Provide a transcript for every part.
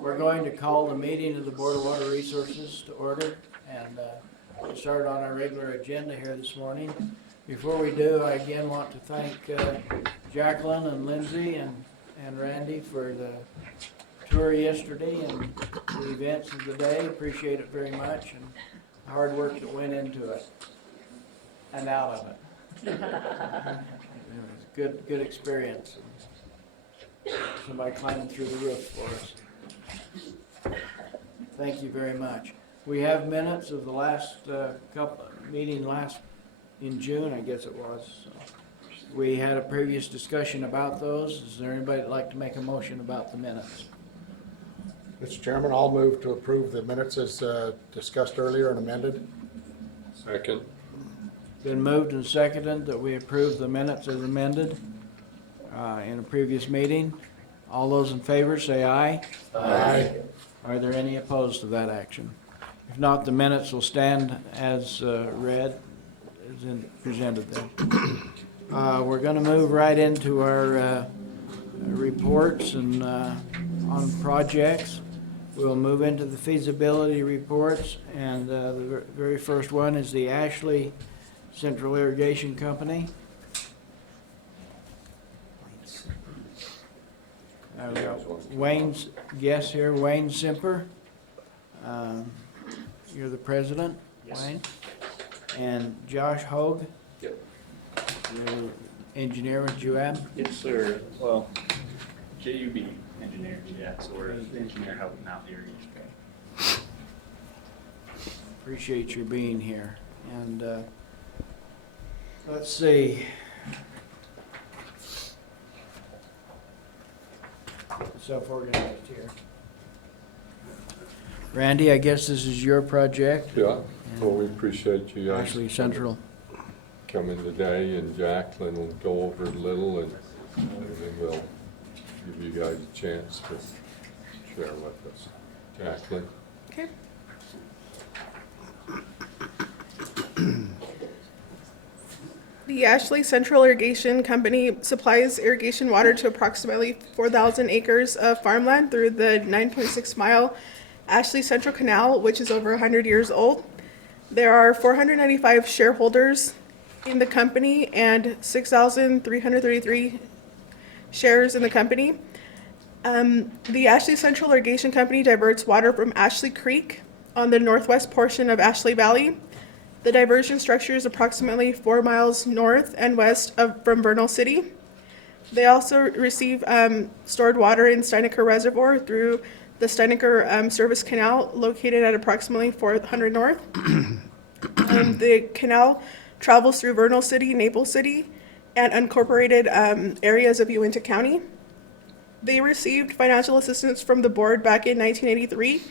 We're going to call the meeting of the Board of Water Resources to order and start on our regular agenda here this morning. Before we do, I again want to thank Jacqueline and Lindsay and Randy for the tour yesterday and the events of the day. Appreciate it very much and the hard work that went into it and out of it. It was a good experience. Somebody climbing through the roof for us. Thank you very much. We have minutes of the last meeting in June, I guess it was. So we had a previous discussion about those. Is there anybody that'd like to make a motion about the minutes? Mr. Chairman, I'll move to approve the minutes as discussed earlier and amended. Second. Been moved and seconded that we approve the minutes as amended in a previous meeting. All those in favor say aye. Aye. Are there any opposed to that action? If not, the minutes will stand as read, as presented then. We're going to move right into our reports and on projects. We'll move into the feasibility reports, and the very first one is the Ashley Central Irrigation Company. We got Wayne's guest here, Wayne Simper. You're the president, yes. Wayne. And Josh Hogue. Yep. You're the engineer with JUAB. Yes, sir. Well, JUB engineers, yeah. So we're the engineer helping out the irrigation. Okay. Appreciate your being here. And let's see. Self-organized here. Randy, I guess this is your project. Yeah, well, we appreciate you guys Ashley Central coming today, and Jacqueline will go over it a little, and then we'll give you guys a chance to share with us. Jacqueline? Okay. The Ashley Central Irrigation Company supplies irrigation water to approximately 4,000 acres of farmland through the 9.6-mile Ashley Central Canal, which is over 100 years old. There are 495 shareholders in the company and 6,333 shares in the company. The Ashley Central Irrigation Company diverts water from Ashley Creek on the northwest portion of Ashley Valley. The diversion structure is approximately 4 miles north and west from Vernal City. They also receive stored water in Steinecker Reservoir through the Steinecker Service Canal, located at approximately 400 north. The canal travels through Vernal City, Naples City, and unincorporated areas of Uintah County. They received financial assistance from the board back in 1983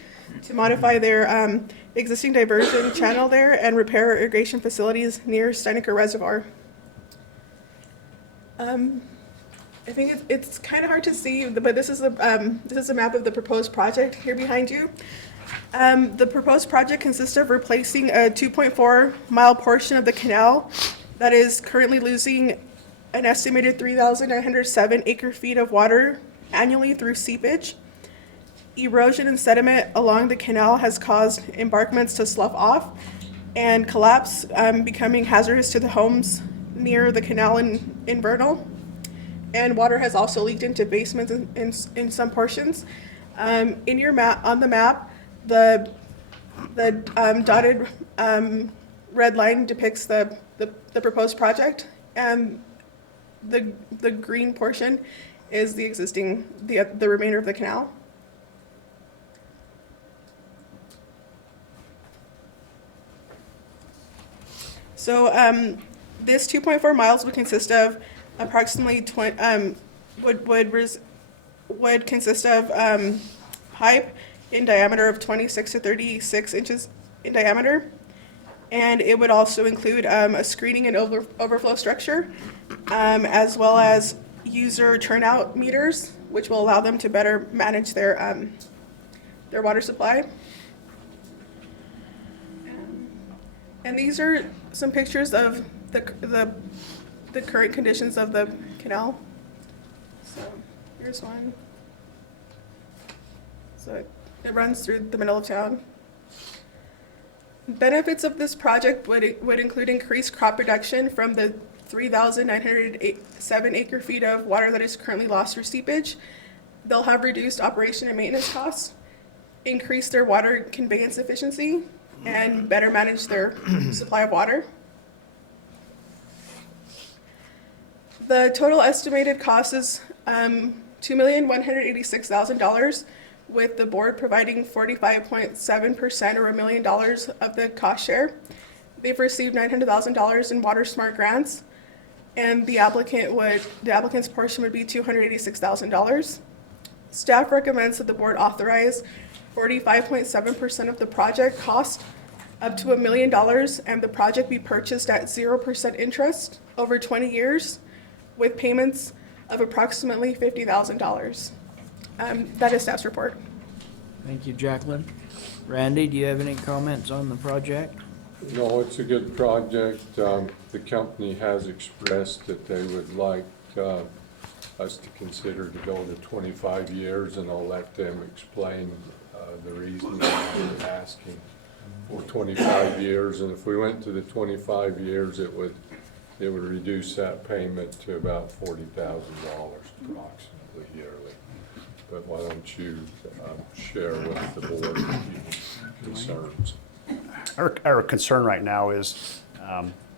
to modify their existing diversion channel there and repair irrigation facilities near Steinecker Reservoir. I think it's kind of hard to see, but this is a map of the proposed project here behind you. The proposed project consists of replacing a 2.4-mile portion of the canal that is currently losing an estimated 3,907 acre-feet of water annually through seepage. Erosion and sediment along the canal has caused embankments to slough off and collapse, becoming hazardous to the homes near the canal in Vernal. And water has also leaked into basements in some portions. In your map, on the map, the dotted red line depicts the proposed project, and the green portion is the existing, the remainder of the canal. So this 2.4 miles would consist of approximately would consist of pipe in diameter of 26 to 36 inches in diameter, and it would also include a screening and overflow structure, as well as user turnout meters, which will allow them to better manage their water supply. And these are some pictures of the current conditions of the canal. So here's one. So it runs through the middle of town. Benefits of this project would include increased crop production from the 3,907 acre feet of water that is currently lost through seepage. They'll have reduced operation and maintenance costs, increase their water conveyance efficiency, and better manage their supply of water. The total estimated cost is $2,186,000, with the board providing 45.7% or $1 million of the cost share. They've received $900,000 in WATERSMART grants, and the applicant's portion would be $286,000. Staff recommends that the board authorize 45.7% of the project cost up to $1 million, and the project be purchased at 0% interest over 20 years with payments of approximately $50,000. That is staff's report. Thank you, Jacqueline. Randy, do you have any comments on the project? No, it's a good project. The company has expressed that they would like us to consider to go to 25 years, and I'll let them explain the reason why they're asking for 25 years. And if we went to the 25 years, it would reduce that payment to about $40,000 approximately yearly. But why don't you share with the board your concerns? Our concern right now is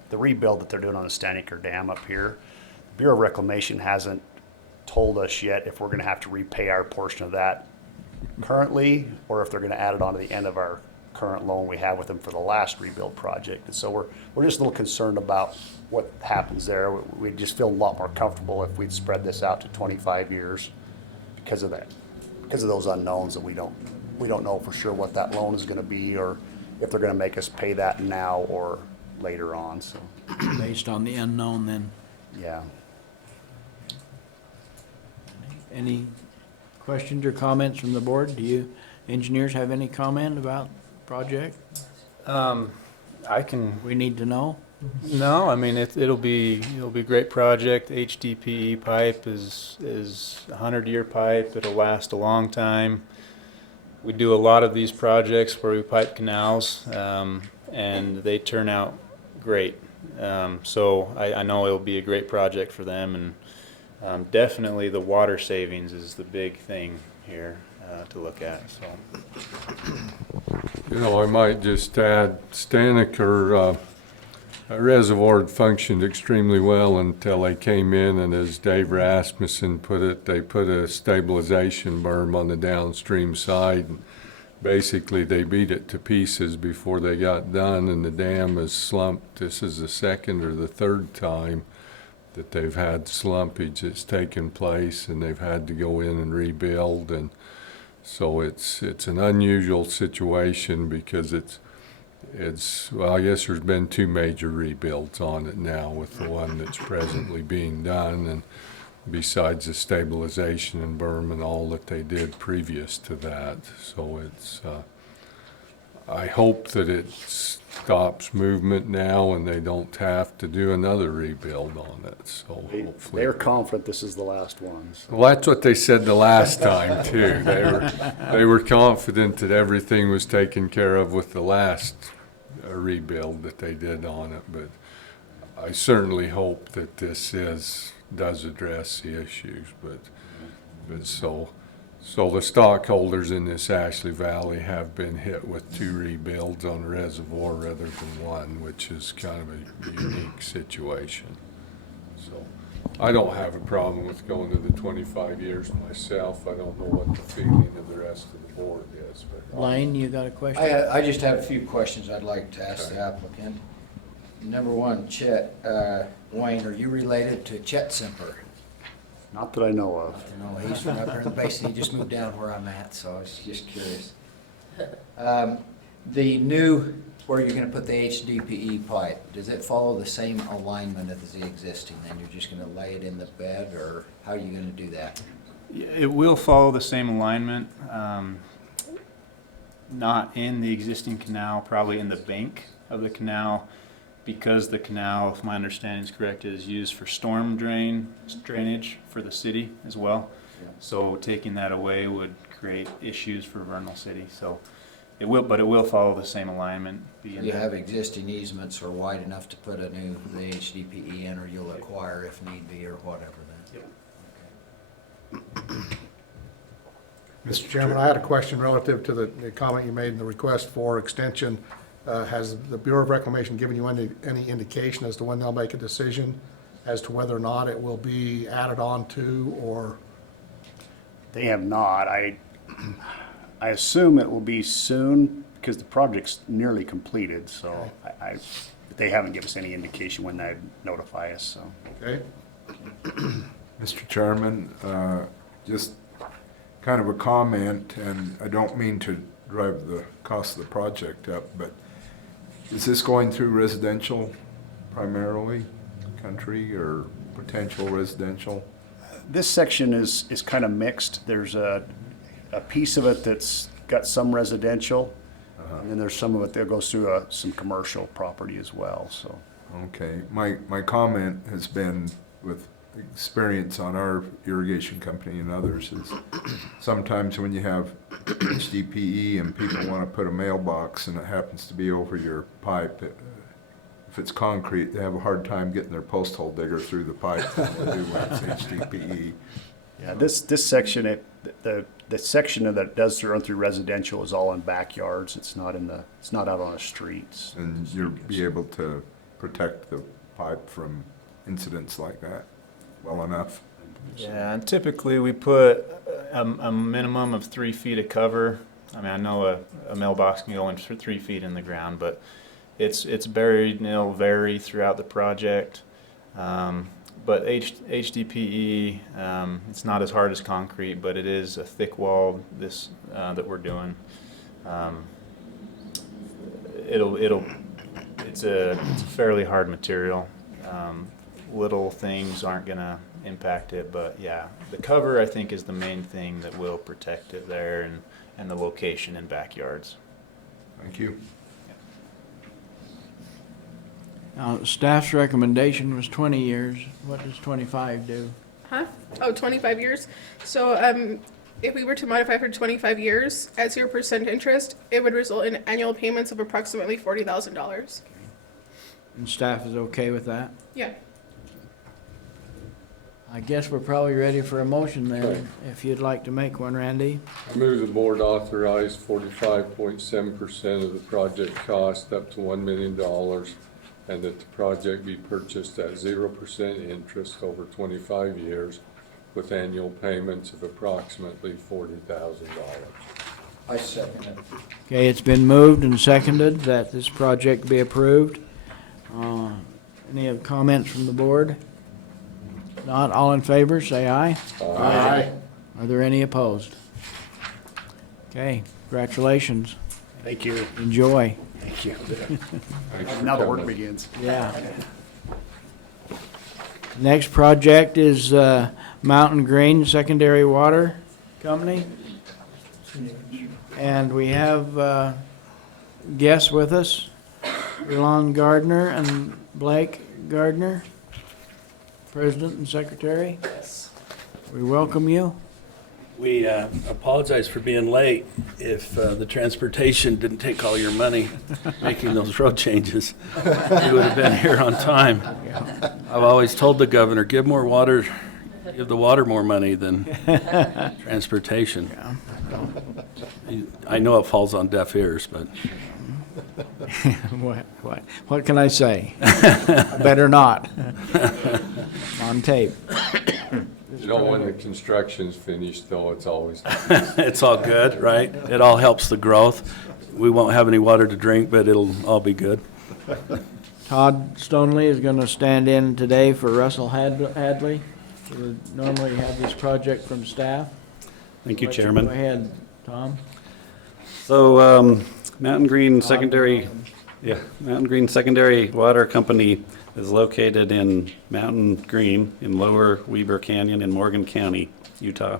the rebuild that they're doing on the Staniker Dam up here. The Bureau of Reclamation hasn't told us yet if we're going to have to repay our portion of that currently, or if they're going to add it on to the end of our current loan we have with them for the last rebuild project. And so we're just a little concerned about what happens there. We just feel a lot more comfortable if we'd spread this out to 25 years because of that, because of those unknowns that we don't know for sure what that loan is going to be, or if they're going to make us pay that now or later on. So Based on the unknown then. yeah. Any questions or comments from the board? Do you engineers have any comment about the project I can, we need to know? no, I mean, it'll be a great project. HDPE pipe is a 100-year pipe. It'll last a long time. We do a lot of these projects where we pipe canals, and they turn out great. So I know it'll be a great project for them, and definitely the water savings is the big thing here to look at. So. You know, I might just add, Staniker Reservoir had functioned extremely well until they came in, and as Dave Rasmussen put it, they put a stabilization berm on the downstream side. And basically, they beat it to pieces before they got done, and the dam has slumped. This is the second or the third time that they've had slumpage that's taken place, and they've had to go in and rebuild. And so it's an unusual situation because well, I guess there's been two major rebuilds on it now with the one that's presently being done, and besides the stabilization and berm and all that they did previous to that. So it's I hope that it stops movement now and they don't have to do another rebuild on it. So hopefully They're confident this is the last one. So. well, that's what they said the last time too. They were confident that everything was taken care of with the last rebuild that they did on it, but I certainly hope that this does address the issues. But so the stockholders in this Ashley Valley have been hit with two rebuilds on the reservoir rather than one, which is kind of a unique situation. So I don't have a problem with going to the 25 years myself. I don't know what the feeling of the rest of the board is. But Lane, you got a question? I just have a few questions I'd like to ask the applicant. Number one, Chet, Wayne, are you related to Chet Semper? Not that I know of. No, he's from up here in the basin. He just moved down where I'm at, so I was just curious. The new, where you're gonna put the HDPE pipe, does it follow the same alignment as the existing? Then you're just gonna lay it in the bed, or how are you gonna do that? It will follow the same alignment, not in the existing canal, probably in the bank of the canal. because the canal, if my understanding is correct, is used for storm drainage for the city as well. So taking that away would create issues for Vernal City. So it will follow the same alignment. You have existing easements are wide enough to put the HDPE in, or you'll acquire if need be, or whatever then? Yep. Mr. Chairman, I had a question relative to the comment you made in the request for extension. Has the Bureau of Reclamation given you any indication as to when they'll make a decision as to whether or not it will be added on to, or? They have not. I assume it will be soon because the project's nearly completed, so they haven't given us any indication when they'd notify us, so. Okay. Mr. Chairman, just kind of a comment, and I don't mean to drive the cost of the project up, but is this going through residential primarily, country, or potential residential? This section is kind of mixed. There's a piece of it that's got some residential, and then there's some of it that goes through some commercial property as well, so. Okay, my comment has been with experience on our irrigation company and others is sometimes when you have HDPE and people want to put a mailbox and it happens to be over your pipe, if it's concrete, they have a hard time getting their post hole digger through the pipe than they do when it's HDPE. Yeah, this section, the section that does run through residential is all in backyards. It's not out on the streets. And you'll be able to protect the pipe from incidents like that well enough. Yeah, and typically we put a minimum of 3 feet of cover. I mean, I know a mailbox can go in 3 feet in the ground, but it's buried and it'll vary throughout the project. But HDPE, it's not as hard as concrete, but it is a thick wall that we're doing. It's a fairly hard material. Little things aren't gonna impact it, but yeah, the cover I think is the main thing that will protect it there, and the location in backyards. Thank you. Now, staff's recommendation was 20 years. What does 25 do? Huh? Oh, 25 years. So if we were to modify for 25 years at 0% interest, it would result in annual payments of approximately $40,000. And staff is okay with that? Yeah. I guess we're probably ready for a motion Okay. then, if you'd like to make one, Randy. I move the board authorize 45.7% of the project cost up to $1 million, and that the project be purchased at 0% interest over 25 years with annual payments of approximately $40,000. I second it. Okay, it's been moved and seconded that this project be approved. Any other comments from the board? Not all in favor, say aye. Aye. Are there any opposed? Okay, congratulations. Thank you. Enjoy. Thank you. Thanks for Now the work coming. begins. Yeah. Next project is Mountain Green Secondary Water Company. And we have guests with us, Elon Gardner and Blake Gardner, President and Secretary. Yes. We welcome you. We apologize for being late. If the transportation didn't take all your money making those road changes, you would have been here on time. I've always told the governor, give the water more money than transportation. I know it falls on deaf ears, but What can I say? Better not. On tape. You know, when the construction's finished, though, it's always it's all good, right? It all helps the growth. We won't have any water to drink, but it'll all be good. Todd Stoneley is going to stand in today for Russell Hadley. We would normally have this project from staff. Thank you, Go Chairman. ahead, Tom. So, Mountain Green Secondary Water Company is located in Mountain Green in Lower Weber Canyon in Morgan County, Utah.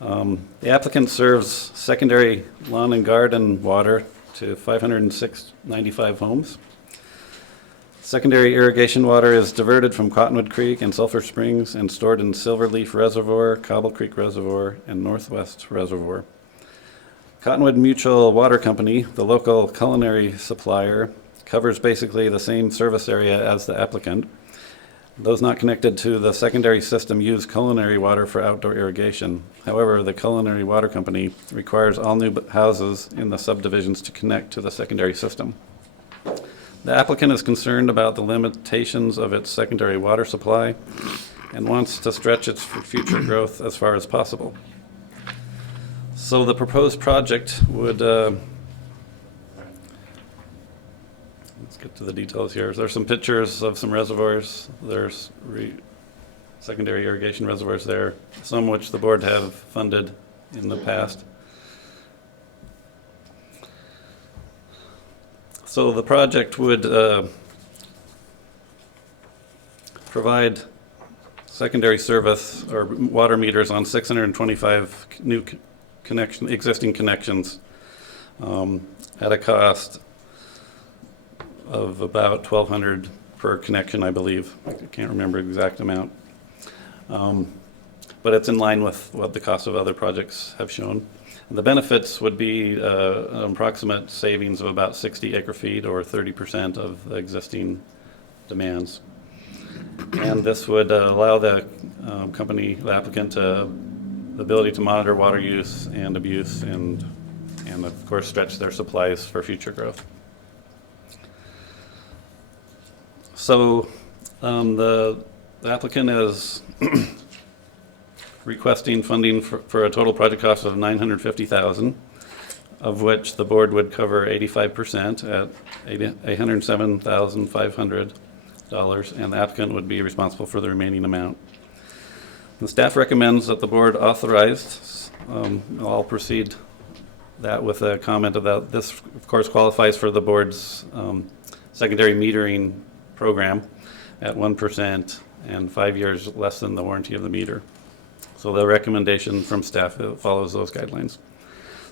The applicant serves secondary lawn and garden water to 595 homes. Secondary irrigation water is diverted from Cottonwood Creek and Sulphur Springs and stored in Silverleaf Reservoir, Cobble Creek Reservoir, and Northwest Reservoir. Cottonwood Mutual Water Company, the local culinary supplier, covers basically the same service area as the applicant. Those not connected to the secondary system use culinary water for outdoor irrigation. However, the culinary water company requires all new houses in the subdivisions to connect to the secondary system. The applicant is concerned about the limitations of its secondary water supply and wants to stretch its future growth as far as possible. So the proposed project would, let's get to the details here. There's some pictures of some reservoirs. There's secondary irrigation reservoirs there, some which the board have funded in the past. So the project would provide secondary service or water meters on 625 new existing connections at a cost of about $1,200 per connection, I believe. I can't remember the exact amount. But it's in line with what the cost of other projects have shown. And the benefits would be an approximate savings of about 60 acre-feet or 30% of the existing demands. And this would allow the company, the applicant, the ability to monitor water use and abuse and of course stretch their supplies for future growth. So the applicant is requesting funding for a total project cost of $950,000, of which the board would cover 85% at $807,500, and the applicant would be responsible for the remaining amount. The staff recommends that the board authorize, I'll proceed that with a comment about this, of course, qualifies for the board's secondary metering program at 1% and 5 years less than the warranty of the meter. So the recommendation from staff follows those guidelines.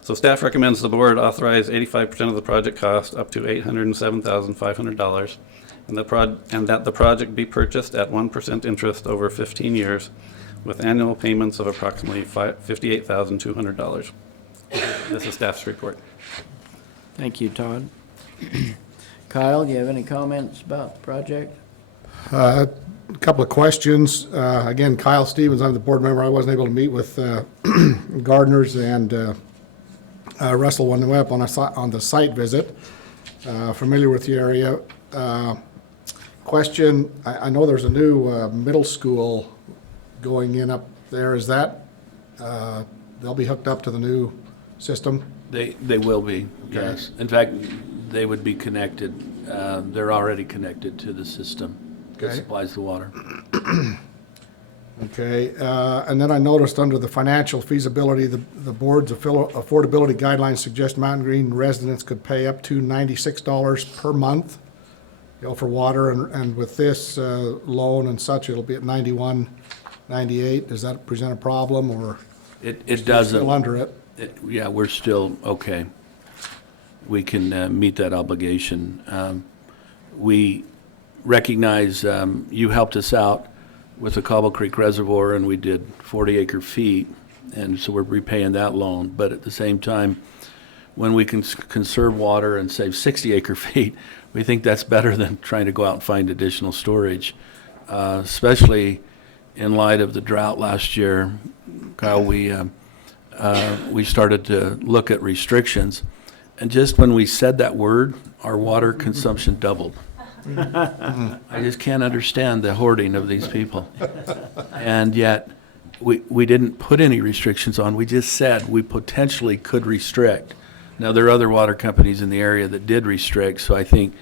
So staff recommends the board authorize 85% of the project cost up to $807,500 and that the project be purchased at 1% interest over 15 years with annual payments of approximately $58,200. This is staff's report. Thank you, Todd. Kyle, do you have any comments about the project? A couple of questions. Again, Kyle Stevens, I'm the board member. I wasn't able to meet with gardeners and Russell when they went up on the site visit. Familiar with the area. Question, I know there's a new middle school going in up there. Is that, they'll be hooked up to the new system? They will be, yes. In fact, they would be connected. They're already connected to the system that Okay. supplies the water. Okay, and then I noticed under the financial feasibility, the board's affordability guidelines suggest Mountain Green residents could pay up to $96 per month, for water, and with this loan and such, it'll be at $91.98. Does that present a problem, or It doesn't. still under it? Yeah, we're still okay. We can meet that obligation. We recognize you helped us out with the Cobble Creek Reservoir, and we did 40 acre feet, and so we're repaying that loan. But at the same time, when we can conserve water and save 60 acre feet, we think that's better than trying to go out and find additional storage, especially in light of the drought last year. Kyle, we started to look at restrictions, and just when we said that word, our water consumption doubled. I just can't understand the hoarding of these people. And yet, we didn't put any restrictions on. We just said we potentially could restrict. Now, there are other water companies in the area that did restrict, so I think,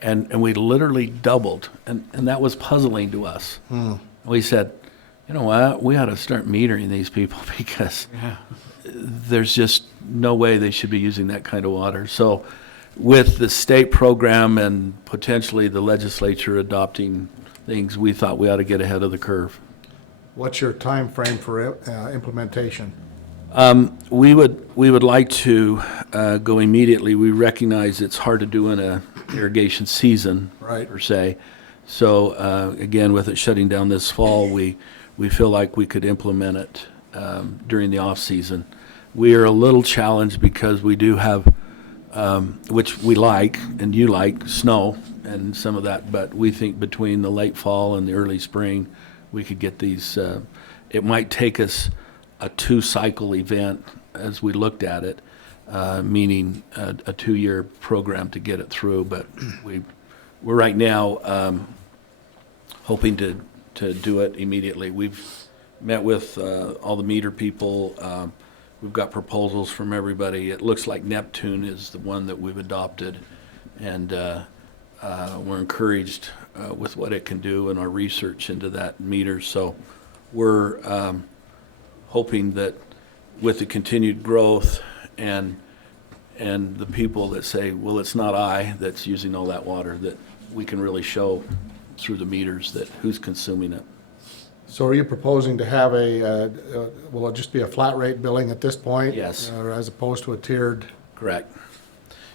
and we literally doubled, and that was puzzling to us. We said, you know what, we ought to start metering these people because there's just no way they should be using that kind of water. So with the state program and potentially the legislature adopting things, we thought we ought to get ahead of the curve. What's your time frame for implementation? We would like to go immediately. We recognize it's hard to do in irrigation season, Right. per se. So, again, with it shutting down this fall, we feel like we could implement it during the off-season. We are a little challenged because we do have, which we like, and you like, snow and some of that, but we think between the late fall and the early spring, we could get these, it might take us a 2-cycle event as we looked at it, meaning a 2-year program to get it through, but we're right now hoping to do it immediately. We've met with all the meter people. We've got proposals from everybody. It looks like Neptune is the one that we've adopted, and we're encouraged with what it can do and our research into that meter. So we're hoping that with the continued growth and the people that say, well, it's not I that's using all that water, that we can really show through the meters that who's consuming it. So are you proposing to have will it just be a flat rate billing at this point? Yes. As opposed to a tiered? Correct.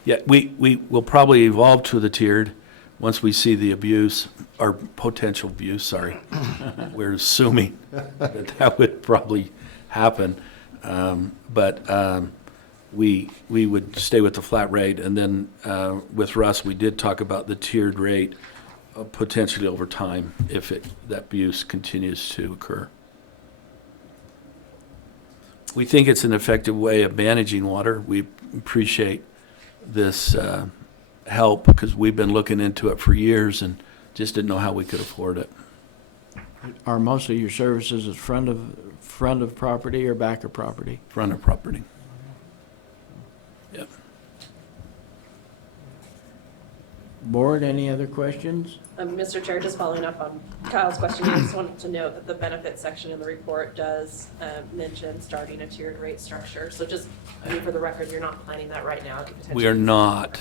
Yeah, we will probably evolve to the tiered once we see the abuse, or potential abuse, sorry. We're assuming that would probably happen. But we would stay with the flat rate, and then with Russ, we did talk about the tiered rate potentially over time if that abuse continues to occur. We think it's an effective way of managing water. We appreciate this help because we've been looking into it for years and just didn't know how we could afford it. Are most of your services at front of property or back of property? Front of property. Yep. Board, any other questions? Mr. Chair, just following up on Kyle's question, I just wanted to note that the benefits section in the report does mention starting a tiered rate structure. So just, for the record, you're not planning that right now? We are not.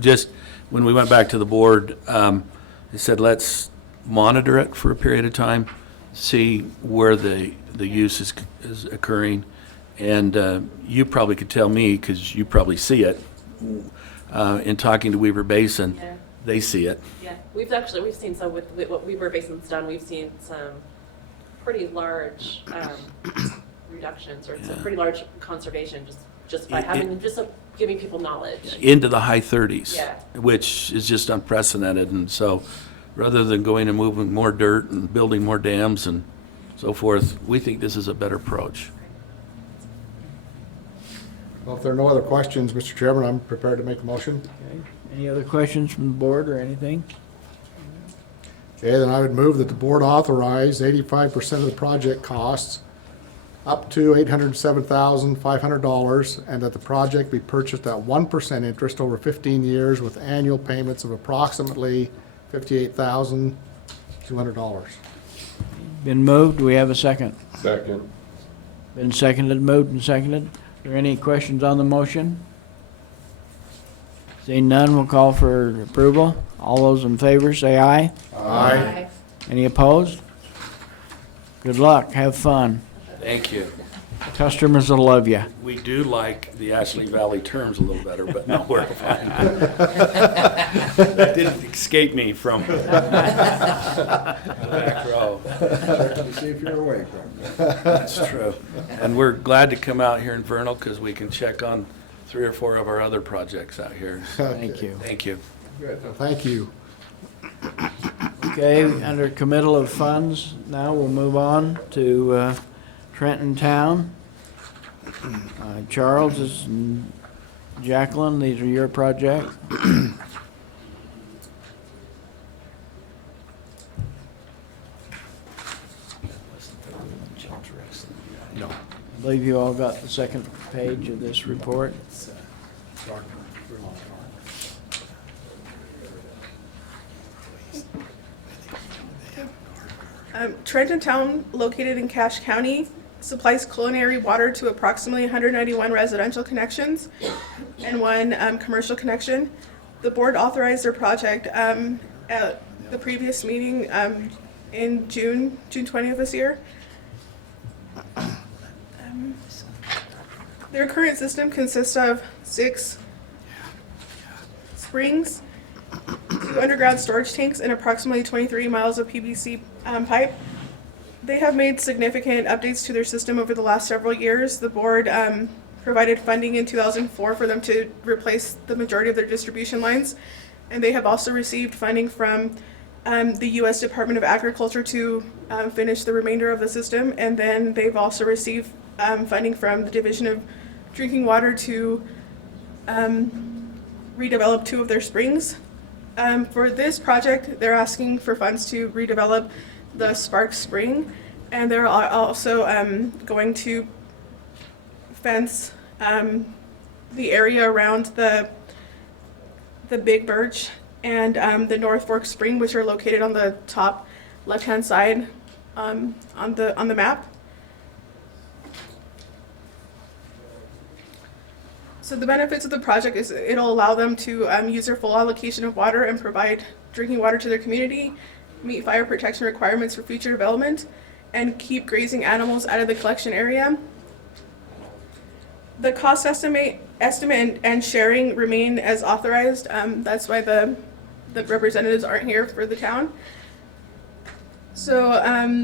Just when we went back to the board, they said, let's monitor it for a period of time, see where the use is occurring. And you probably could tell me, because you probably see it, in talking to Weaver Basin, Yeah. they see it. Yeah, we've seen some with what Weaver Basin's done. We've seen some pretty large reductions, or some pretty large conservation just by having giving people knowledge. Into the high 30s, Yeah. which is just unprecedented. And so rather than going and moving more dirt and building more dams and so forth, we think this is a better approach. Well, if there are no other questions, Mr. Chairman, I'm prepared to make a motion. Okay. Any other questions from the board or anything? Okay, then I would move that the board authorize 85% of the project costs up to $807,500, and that the project be purchased at 1% interest over 15 years with annual payments of approximately $58,200. Been moved, do we have a second? Second. Been seconded, moved and seconded. Are there any questions on the motion? Seeing none, we'll call for approval. All those in favor, say aye. Aye. Any opposed? Good luck, have fun. Thank you. Customers will love you. We do like the Ashley Valley terms a little better, but no, we're fine. That didn't escape me from the back row. See if you're awake. That's true. And we're glad to come out here in Vernal because we can check on 3 or 4 of our other projects out here. Thank you. Thank you. Good, well, thank you. Okay, under committal of funds, now we'll move on to Trenton Town. Charles and Jacqueline, these are your projects. No. I believe you all got the second page of this report. Trenton Town, located in Cache County, supplies culinary water to approximately 191 residential connections and 1 commercial connection. The board authorized their project at the previous meeting in June 20th this year. Their current system consists of 6 springs 2 underground storage tanks, and approximately 23 miles of PVC pipe. They have made significant updates to their system over the last several years. The board provided funding in 2004 for them to replace the majority of their distribution lines, and they have also received funding from the U.S. Department of Agriculture to finish the remainder of the system, and then they've also received funding from the Division of Drinking Water to redevelop 2 of their springs. For this project, they're asking for funds to redevelop the Sparks Spring, and they're also going to fence the area around the Big Birch and the North Fork Spring, which are located on the top left-hand side on the map. So the benefits of the project is it'll allow them to use their full allocation of water and provide drinking water to their community, meet fire protection requirements for future development, and keep grazing animals out of the collection area. The cost estimate and sharing remain as authorized. That's why the representatives aren't here for the town. So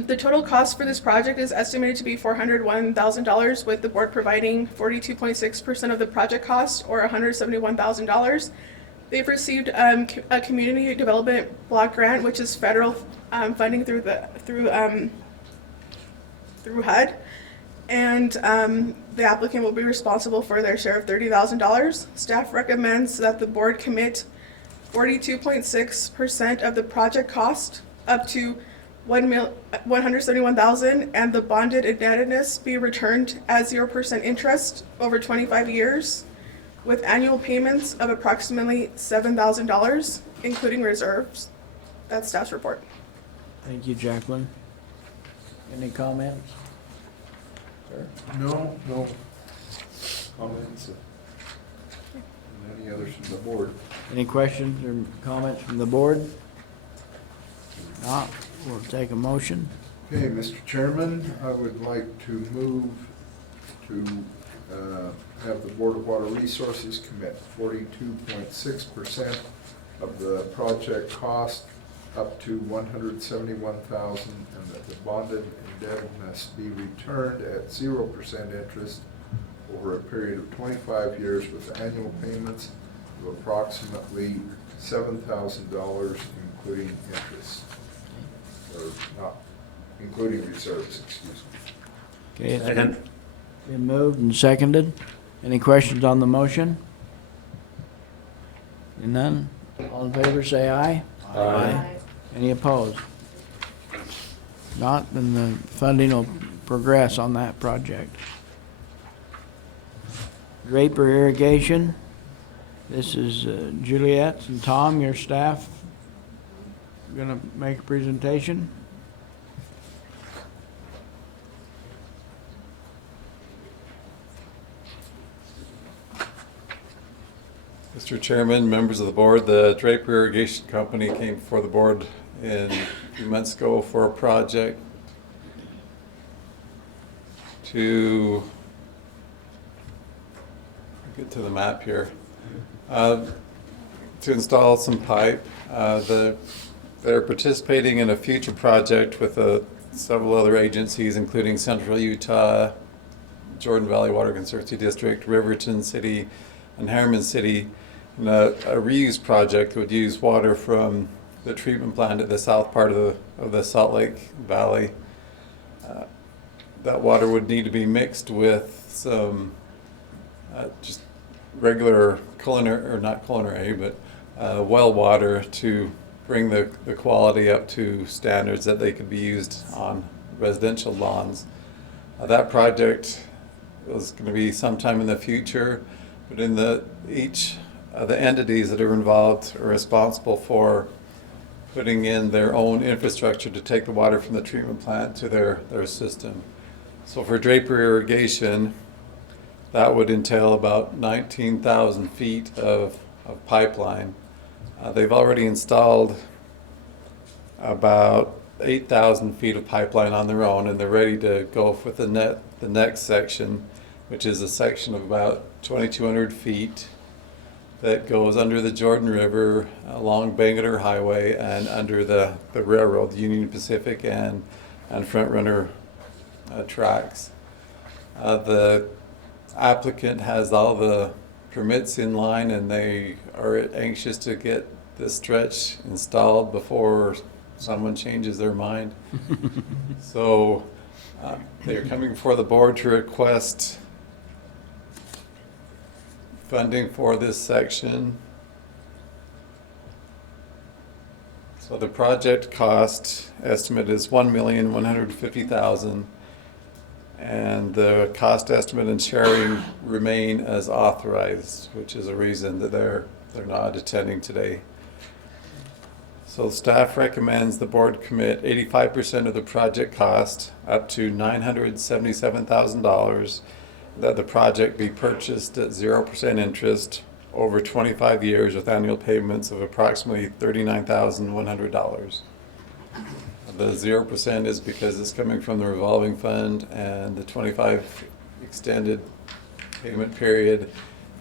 the total cost for this project is estimated to be $401,000, with the board providing 42.6% of the project cost, or $171,000. They've received a community development block grant, which is federal funding through HUD, and the applicant will be responsible for their share of $30,000. Staff recommends that the board commit 42.6% of the project cost, up to $171,000, and the bonded indebtedness be returned as 0% interest over 25 years, with annual payments of approximately $7,000, including reserves. That's staff's report. Thank you, Jacqueline. Any comments? Sir? No comments. Any others from the board? Any questions or comments from the board? Not, we'll take a motion. Okay, Mr. Chairman, I would like to move to have the Board of Water Resources commit 42.6% of the project cost, up to $171,000, and that the bonded indebtedness be returned at 0% interest over a period of 25 years, with annual payments of approximately $7,000, including interest, or not, including reserves, excuse me. Okay, it's been moved and seconded. Any questions on the motion? None? All in favor, say aye. Aye. Any opposed? Not, then the funding will progress on that project. Draper Irrigation. This is Juliet and Tom, your staff, gonna make a presentation. Mr. Chairman, members of the board, the Draper Irrigation Company came before the board a few months ago for a project to get to the map here, to install some pipe. They're participating in a future project with several other agencies, including Central Utah, Jordan Valley Water Conservancy District, Riverton City, and Harriman City, in a reuse project that would use water from the treatment plant at the south part of the Salt Lake Valley. That water would need to be mixed with some just regular culinary, or not culinary, but well water to bring the quality up to standards that they could be used on residential lawns. That project was going to be sometime in the future, but in each of the entities that are involved are responsible for putting in their own infrastructure to take the water from the treatment plant to their system. So for Draper Irrigation, that would entail about 19,000 feet of pipeline. They've already installed about 8,000 feet of pipeline on their own, and they're ready to go with the next section, which is a section of about 2,200 feet that goes under the Jordan River, along Bangerter Highway, and under the railroad, the Union Pacific and Front Runner tracks. The applicant has all the permits in line, and they are anxious to get this stretch installed before someone changes their mind. So they're coming before the board to request funding for this section. So the project cost estimate is $1,150,000, and the cost estimate and sharing remain as authorized, which is a reason that they're not attending today. So staff recommends the board commit 85% of the project cost, up to $977,000, that the project be purchased at 0% interest over 25 years with annual payments of approximately $39,100. The 0% is because it's coming from the revolving fund, and the 25 extended payment period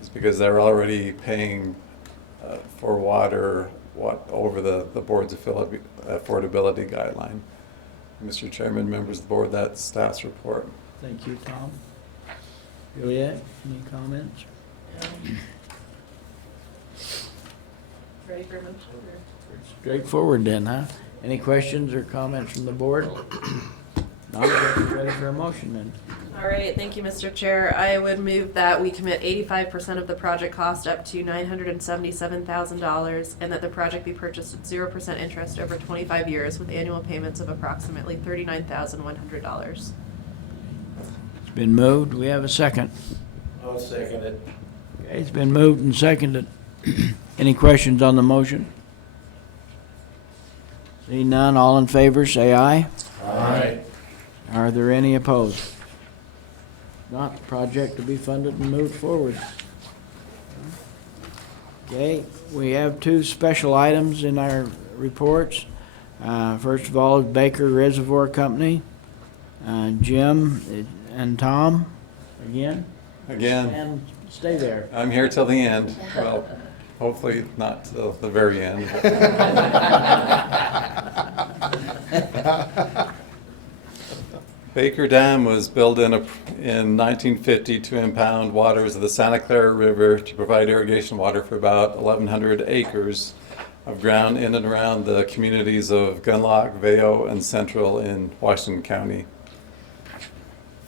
is because they're already paying for water over the board's affordability guideline. Mr. Chairman, members of the board, that's staff's report. Thank you, Tom. Juliet, any comments? Ready for a motion? Straightforward then, huh? Any questions or comments from the board? Not ready for a motion then. All right, thank you, Mr. Chair. I would move that we commit 85% of the project cost up to $977,000, and that the project be purchased at 0% interest over 25 years with annual payments of approximately $39,100. It's been moved. Do we have a second? I'll second it. Okay, it's been moved and seconded. Any questions on the motion? See none, all in favor, say aye. Aye. Are there any opposed? Not, the project to be funded and moved forward. Okay, we have two special items in our reports. First of all is Baker Reservoir Company. Jim and Tom, again? Again, And stay there. I'm here till the end. Well, hopefully not till the very end. Baker Dam was built in 1950 to impound waters of the Santa Clara River to provide irrigation water for about 1,100 acres of ground in and around the communities of Gunlock, Vail, and Central in Washington County.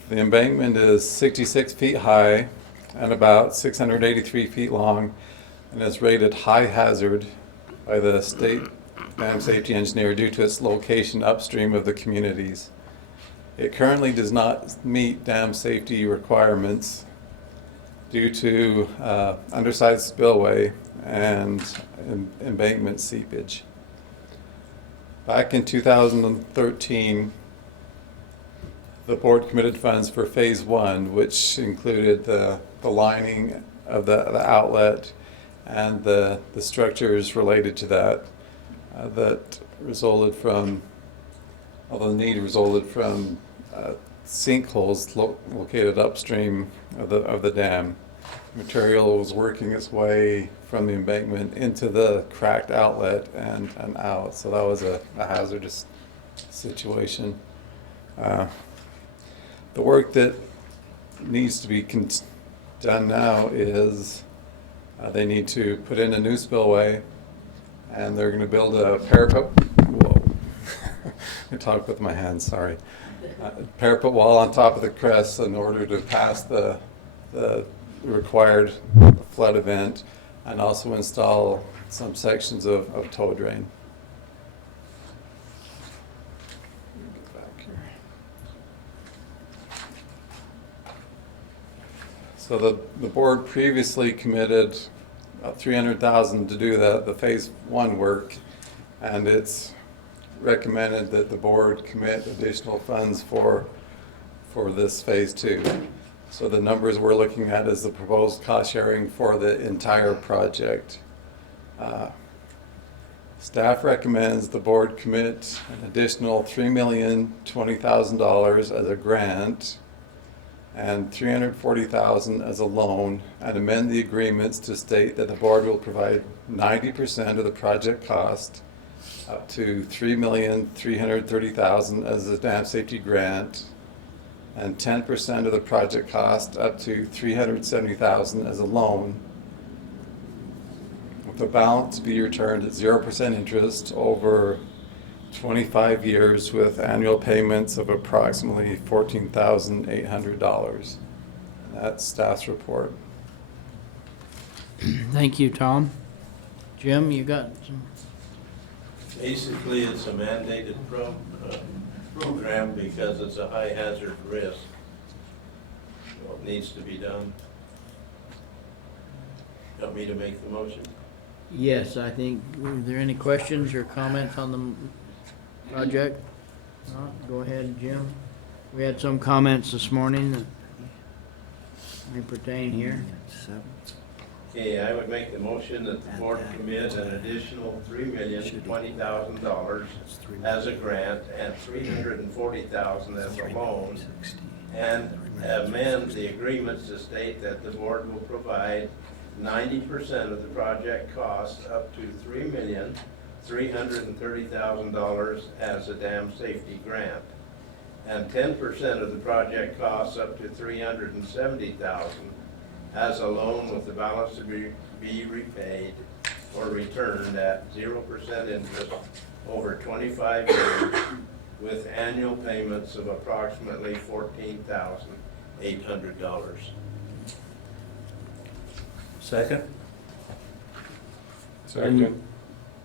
The embankment is 66 feet high and about 683 feet long, and is rated high hazard by the state dam safety engineer due to its location upstream of the communities. It currently does not meet dam safety requirements due to undersized spillway and embankment seepage. Back in 2013, the board committed funds for phase one, which included the lining of the outlet and the structures related to that, that resulted from, although the need resulted from sinkholes located upstream of the dam. Material was working its way from the embankment into the cracked outlet and out, so that was a hazardous situation. The work that needs to be done now is they need to put in a new spillway, and they're going to build a parapet. Whoa! I talk with my hands. Sorry. Parapet wall on top of the crest in order to pass the required flood event, and also install some sections of tow drain. Get back here. So the board previously committed about $300,000 to do the phase one work, and it's recommended that the board commit additional funds for this phase two. So the numbers we're looking at is the proposed cost sharing for the entire project. Staff recommends the board commit an additional $3,020,000 as a grant and $340,000 as a loan, and amend the agreements to state that the board will provide 90% of the project cost, up to $3,330,000 as a dam safety grant, and 10% of the project cost, up to $370,000 as a loan, with the balance to be returned at 0% interest over 25 years with annual payments of approximately $14,800. That's staff's report. Thank you, Tom. Jim, you got some? Basically, it's a mandated program because it's a high hazard risk. So it needs to be done. Want me to make the motion? Yes, I think, were there any questions or comments on the project? No, go ahead, Jim. We had some comments this morning that may pertain here. Okay, I would make the motion that the board commit an additional $3,020,000 as a grant and $340,000 as a loan, and amend the agreements to state that the board will provide 90% of the project cost up to $3,330,000 as a dam safety grant, and 10% of the project costs up to $370,000 as a loan, with the balance to be repaid or returned at 0% interest over 25 years, with annual payments of approximately $14,800. Second? Second.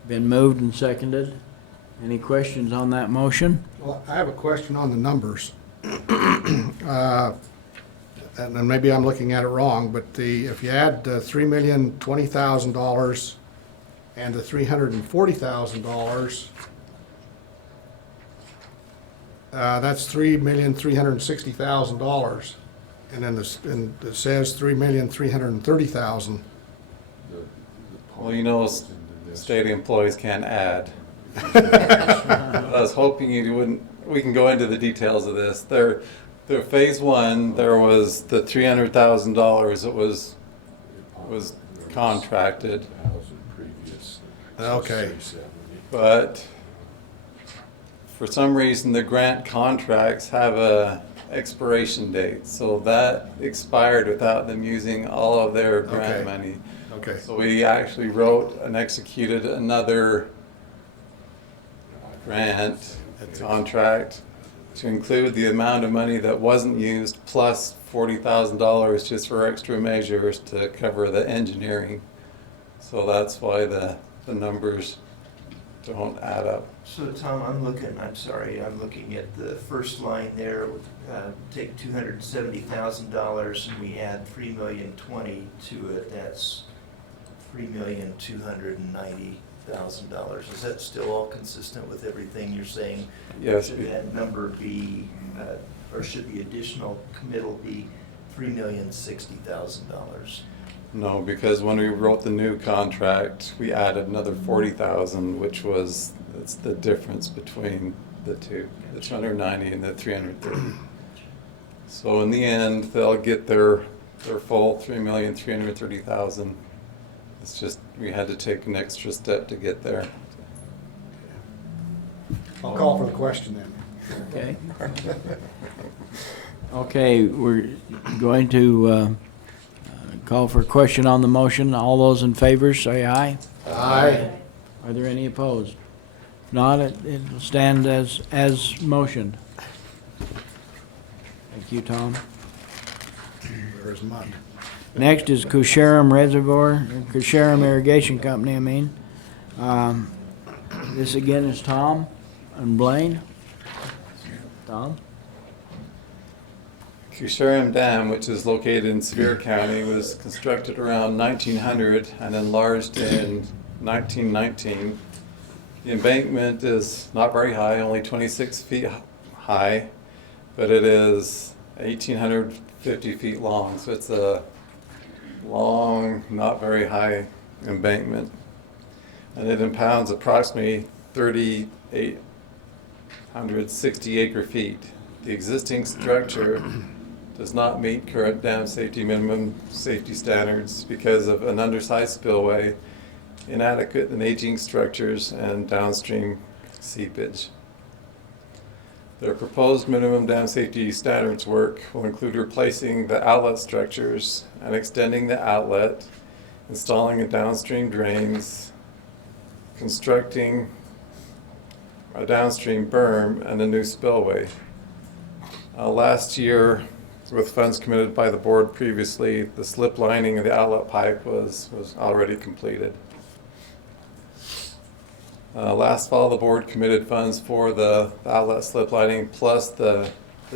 Been moved and seconded. Any questions on that motion? Well, I have a question on the numbers. And then maybe I'm looking at it wrong, but if you add $3,020,000 and the $340,000, that's $3,360,000. And then it says $3,330,000. Well, you know, state employees can't add. I was hoping you wouldn't, we can go into the details of this. There, phase one, there was the $300,000 that was contracted. Okay. But for some reason, the grant contracts have a expiration date. So that expired without them using all of their grant money. Okay. So we actually wrote and executed another grant contract to include the amount of money that wasn't used plus $40,000 just for extra measures to cover the engineering. So that's why the numbers don't add up. So Tom, I'm looking at the first line there. Take $270,000 and we add $3,020,000 to it. That's $3,290,000. Is that still all consistent with everything you're saying? Yes. Should that number be, or should the additional committal be $3,060,000? No, because when we wrote the new contract, we added another $40,000, which was, it's the difference between the two, the 290 and the 330. So in the end, they'll get their full $3,330,000. It's just, we had to take an extra step to get there. I'll call for the question then. Okay. Okay, we're going to call for a question on the motion. All those in favor, say aye. Aye. Are there any opposed? If not, it'll stand as motioned. Thank you, Tom. There's mine. Next is Koosharem Reservoir, Koosharem Irrigation Company, I mean. This again is Tom and Blaine. Tom? Koosharem Dam, which is located in Sevier County, was constructed around 1900 and enlarged in 1919. The embankment is not very high, only 26 feet high, but it is 1,850 feet long, so it's a long, not very high embankment. And it impounds approximately 3,860 acre feet. The existing structure does not meet current dam safety minimum safety standards because of an undersized spillway, inadequate and aging structures, and downstream seepage. Their proposed minimum dam safety standards work will include replacing the outlet structures and extending the outlet, installing a downstream drains, constructing a downstream berm, and a new spillway. Last year, with funds committed by the board previously, the slip lining of the outlet pipe was already completed. Last fall, the board committed funds for the outlet slip lining plus the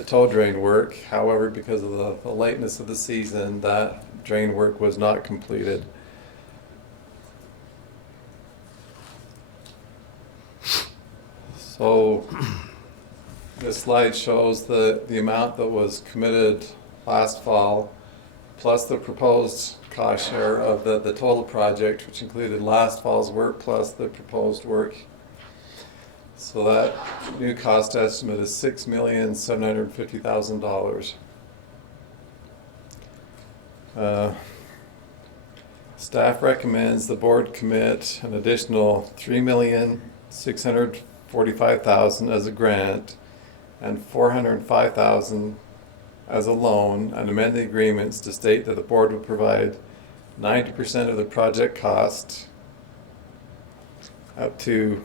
toe drain work. However, because of the lateness of the season, that drain work was not completed. So this slide shows the amount that was committed last fall, plus the proposed cost share of the total project, which included last fall's work plus the proposed work. So that new cost estimate is $6,750,000. Staff recommends the board commit an additional $3,645,000 as a grant and $405,000 as a loan, and amend the agreements to state that the board will provide 90% of the project cost up to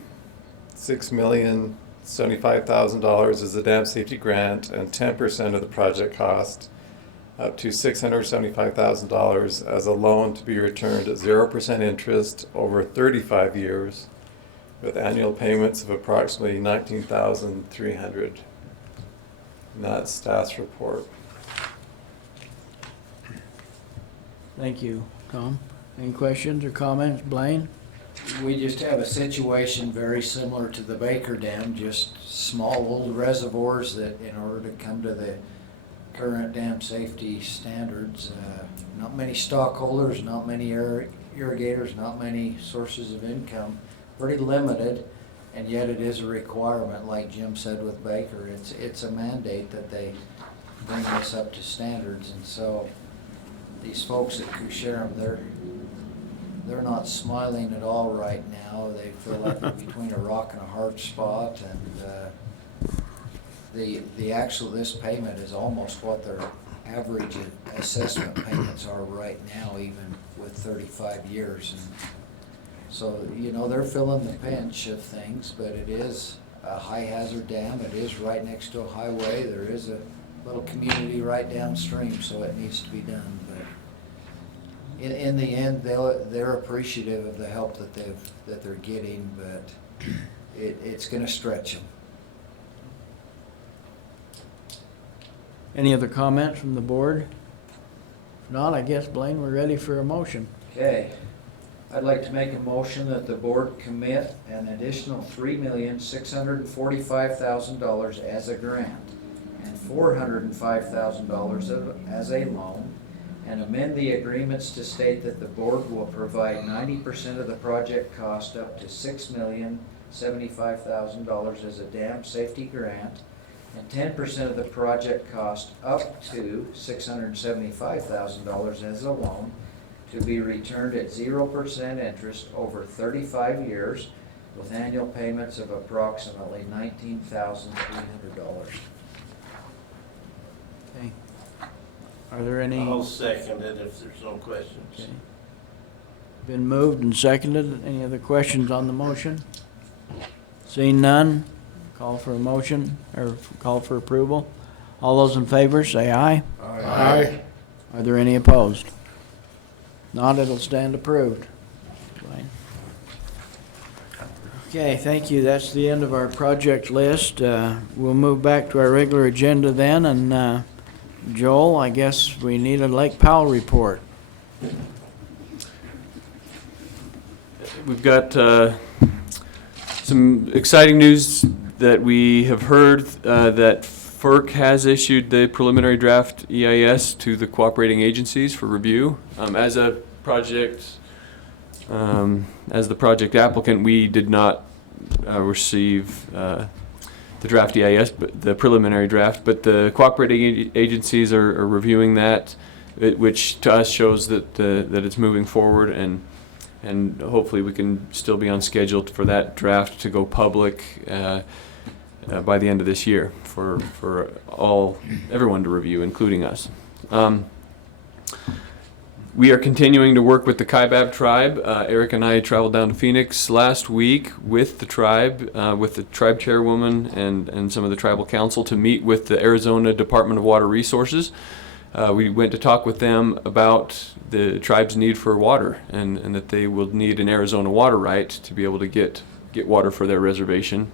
$6,075,000 as a dam safety grant, and 10% of the project cost up to $675,000 as a loan to be returned at 0% interest over 35 years with annual payments of approximately $19,300. And that's staff's report. Thank you, Tom. Any questions or comments? Blaine? We just have a situation very similar to the Baker Dam, just small old reservoirs that in order to come to the current dam safety standards, not many stockholders, not many irrigators, not many sources of income, pretty limited, and yet it is a requirement, like Jim said with Baker. It's a mandate that they bring this up to standards, and so these folks at Koosharem, they're not smiling at all right now. They feel like they're between a rock and a hard spot, and this payment is almost what their average assessment payments are right now, even with 35 years. And so, you know, they're feeling the pinch of things, but it is a high hazard dam. It is right next to a highway. There is a little community right downstream, so it needs to be done. But in the end, they're appreciative of the help that they're getting, but it's going to stretch them. Any other comments from the board? If not, I guess, Blaine, we're ready for a motion. Okay. I'd like to make a motion that the board commit an additional $3,645,000 as a grant and $405,000 as a loan, and amend the agreements to state that the board will provide 90% of the project cost up to $6,075,000 as a dam safety grant, and 10% of the project cost up to $675,000 as a loan, to be returned at 0% interest over 35 years with annual payments of approximately $19,300. Okay. Are there any? I'll second it if there's no questions. Okay. Been moved and seconded. Any other questions on the motion? Seeing none, call for a motion, or call for approval. All those in favor say aye. Aye. Are there any opposed? Not, it'll stand approved. Okay, thank you. That's the end of our project list. We'll move back to our regular agenda then, and Joel, I guess we need a Lake Powell report. We've got some exciting news that we have heard that FERC has issued the preliminary draft EIS to the cooperating agencies for review. As the project applicant, we did not receive the draft EIS, but the preliminary draft, but the cooperating agencies are reviewing that, which to us shows that that it's moving forward, and hopefully we can still be on schedule for that draft to go public by the end of this year for everyone to review, including us. We are continuing to work with the Kaibab tribe. Eric and I traveled down to Phoenix last week with the tribe chairwoman and some of the tribal council to meet with the Arizona Department of Water Resources. We went to talk with them about the tribe's need for water and that they will need an Arizona water right to be able to get water for their reservation.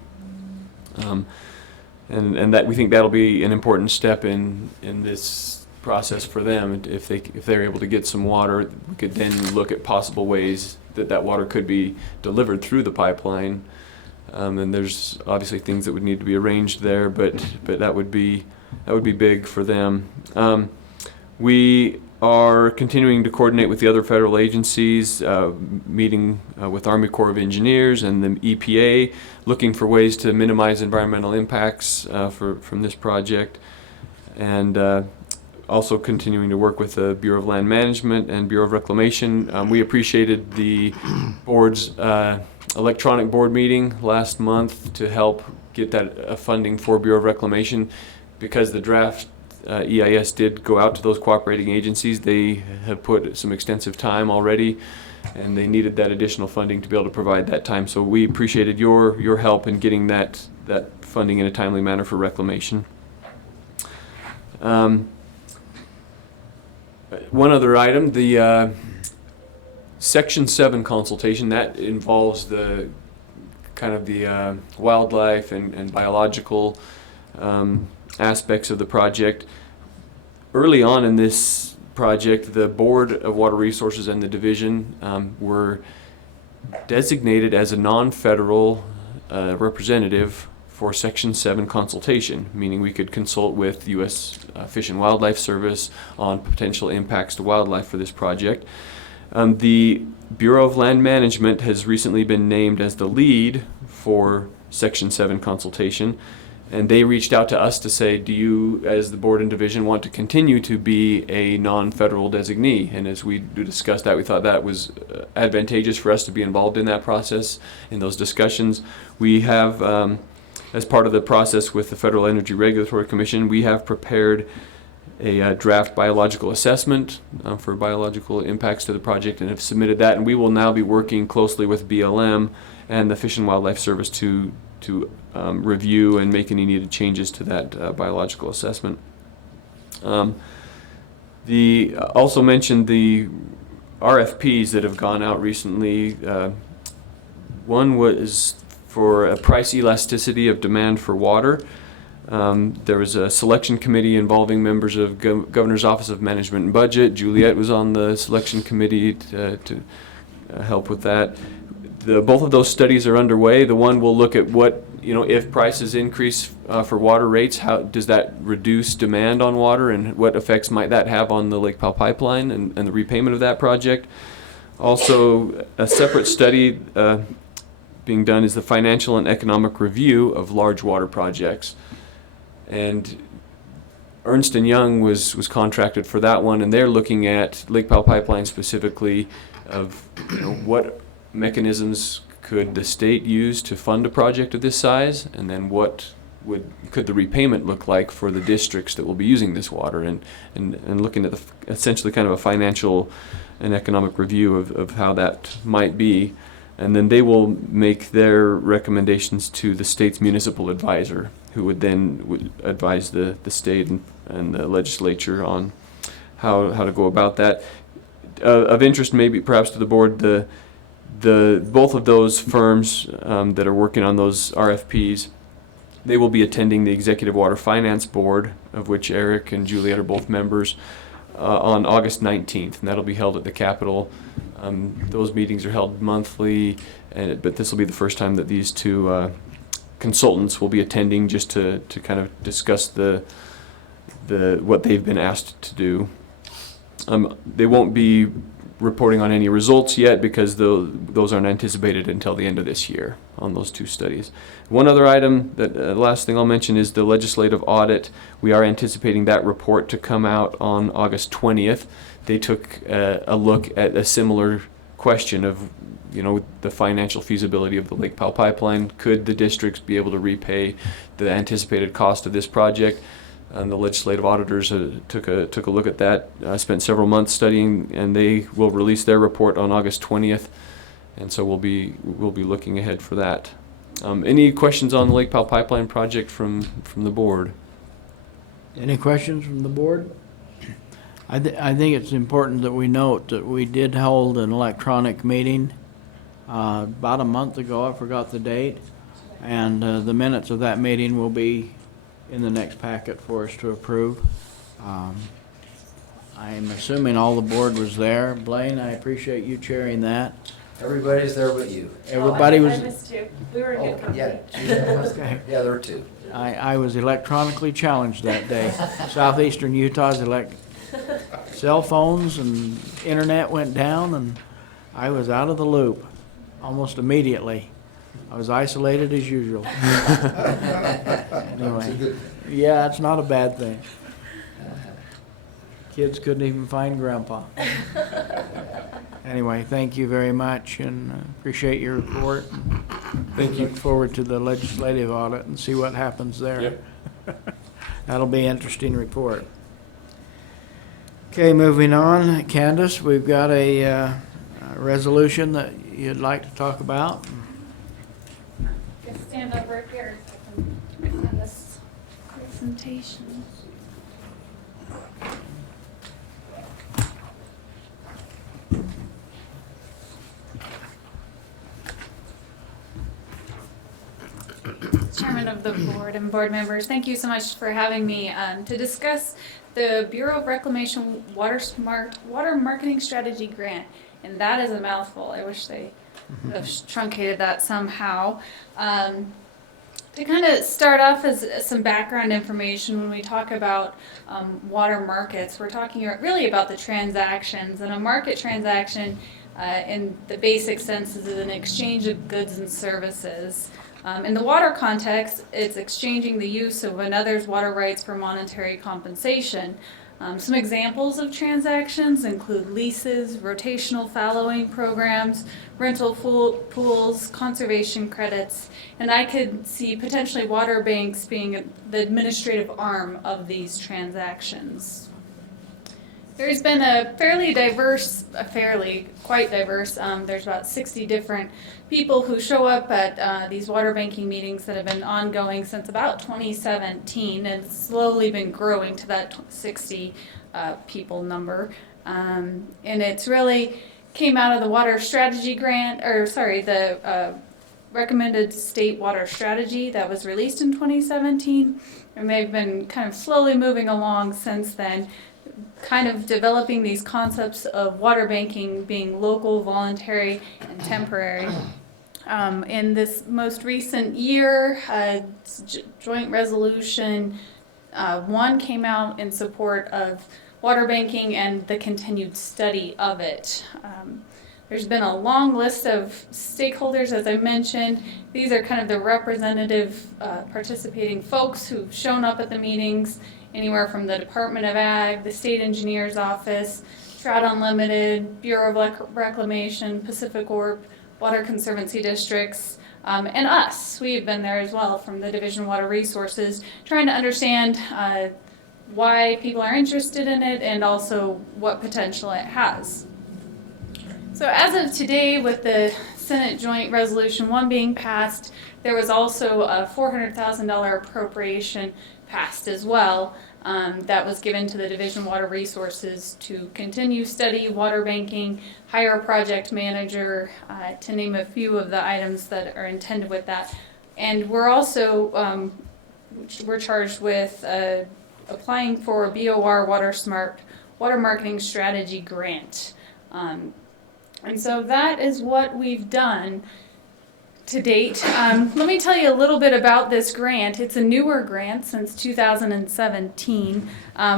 And that we think that'll be an important step in this process for them. If they're able to get some water, we could then look at possible ways that water could be delivered through the pipeline. And there's obviously things that would need to be arranged there, but that would be big for them. We are continuing to coordinate with the other federal agencies, meeting with Army Corps of Engineers and the EPA, looking for ways to minimize environmental impacts from this project, and also continuing to work with the Bureau of Land Management and Bureau of Reclamation. We appreciated the board's electronic board meeting last month to help get that funding for Bureau of Reclamation, because the draft EIS did go out to those cooperating agencies. They have put some extensive time already, and they needed that additional funding to be able to provide that time. So we appreciated your help in getting that funding in a timely manner for reclamation. One other item, the Section 7 consultation, that involves the kind of the wildlife and biological aspects of the project. Early on in this project, the Board of Water Resources and the division were designated as a non-federal representative for Section 7 consultation, meaning we could consult with U.S. Fish and Wildlife Service on potential impacts to wildlife for this project. The Bureau of Land Management has recently been named as the lead for Section 7 consultation, and they reached out to us to say, do you, as the board and division, want to continue to be a non-federal designee? And as we discussed that, we thought that was advantageous for us to be involved in that process, in those discussions. We have, as part of the process with the Federal Energy Regulatory Commission, we have prepared a draft biological assessment for biological impacts to the project and have submitted that, and we will now be working closely with BLM and the Fish and Wildlife Service to review and make any needed changes to that biological assessment. Also mentioned the RFPs that have gone out recently. One was for a price elasticity of demand for water. There was a selection committee involving members of Governor's Office of Management and Budget. Juliet was on the selection committee to help with that. Both of those studies are underway. The one will look at what, if prices increase for water rates, how does that reduce demand on water, and what effects might that have on the Lake Powell pipeline and the repayment of that project. Also, a separate study being done is the financial and economic review of large water projects. And Ernst & Young was contracted for that one, and they're looking at Lake Powell pipeline specifically of what mechanisms could the state use to fund a project of this size, and then what could the repayment look like for the districts that will be using this water, and looking at essentially kind of a financial and economic review of how that might be. And then they will make their recommendations to the state's municipal advisor, who would then advise the state and the legislature on how to go about that. Of interest, maybe perhaps to the board, both of those firms that are working on those RFPs, they will be attending the Executive Water Finance Board, of which Eric and Juliet are both members, on August 19th, and that'll be held at the Capitol. Those meetings are held monthly, but this will be the first time that these two consultants will be attending, just to kind of discuss what they've been asked to do. They won't be reporting on any results yet because those aren't anticipated until the end of this year on those two studies. One other item, that last thing I'll mention, is the legislative audit. We are anticipating that report to come out on August 20th. They took a look at a similar question of, the financial feasibility of the Lake Powell pipeline. Could the districts be able to repay the anticipated cost of this project? And the legislative auditors took a look at that. Spent several months studying, and they will release their report on August 20th. And so we'll be looking ahead for that. Any questions on the Lake Powell pipeline project from the board? Any questions from the board? I think it's important that we note that we did hold an electronic meeting about a month ago. I forgot the date. And the minutes of that meeting will be in the next packet for us to approve. I'm assuming all the board was there. Blaine, I appreciate you chairing that. Everybody's there but you. Everybody was. I missed you. We were in good company. Okay. Yeah, there were two. I was electronically challenged that day. Southeastern Utah's cell phones and internet went down, and I was out of the loop almost immediately. I was isolated as usual. Anyway, yeah, it's not a bad thing. Kids couldn't even find Grandpa. Anyway, thank you very much, and appreciate your report. Thank you. Look forward to the legislative audit and see what happens there. Yep. That'll be an interesting report. Okay, moving on. Candice, we've got a resolution that you'd like to talk about. Just stand over here so I can send this presentation. Chairman of the board and board members, thank you so much for having me to discuss the Bureau of Reclamation WaterSmart Water Marketing Strategy Grant. And that is a mouthful. I wish they have truncated that somehow. To kind of start off as some background information, when we talk about water markets, we're talking really about the transactions. And a market transaction, in the basic sense, is an exchange of goods and services. In the water context, it's exchanging the use of another's water rights for monetary compensation. Some examples of transactions include leases, rotational fallowing programs, rental pools, conservation credits, and I could see potentially water banks being the administrative arm of these transactions. There's been quite diverse, there's about 60 different people who show up at these water banking meetings that have been ongoing since about 2017 and slowly been growing to that 60 people number. And it's really came out of the water strategy grant, the recommended state water strategy that was released in 2017. And they've been kind of slowly moving along since then, kind of developing these concepts of water banking being local, voluntary, and temporary. In this most recent year, joint resolution 1 came out in support of water banking and the continued study of it. There's been a long list of stakeholders, as I mentioned. These are kind of the representative participating folks who've shown up at the meetings, anywhere from the Department of Ag, the State Engineer's Office, Trout Unlimited, Bureau of Reclamation, Pacific Corp, Water Conservancy Districts, and us. We've been there as well from the Division of Water Resources, trying to understand why people are interested in it and also what potential it has. So as of today, with the Senate Joint Resolution 1 being passed, there was also a $400,000 appropriation passed as well. That was given to the Division of Water Resources to continue study water banking, hire a project manager, to name a few of the items that are intended with that. And we're also, we're charged with applying for a BOR WaterSmart Water Marketing Strategy Grant. And so that is what we've done to date. Let me tell you a little bit about this grant. It's a newer grant since 2017,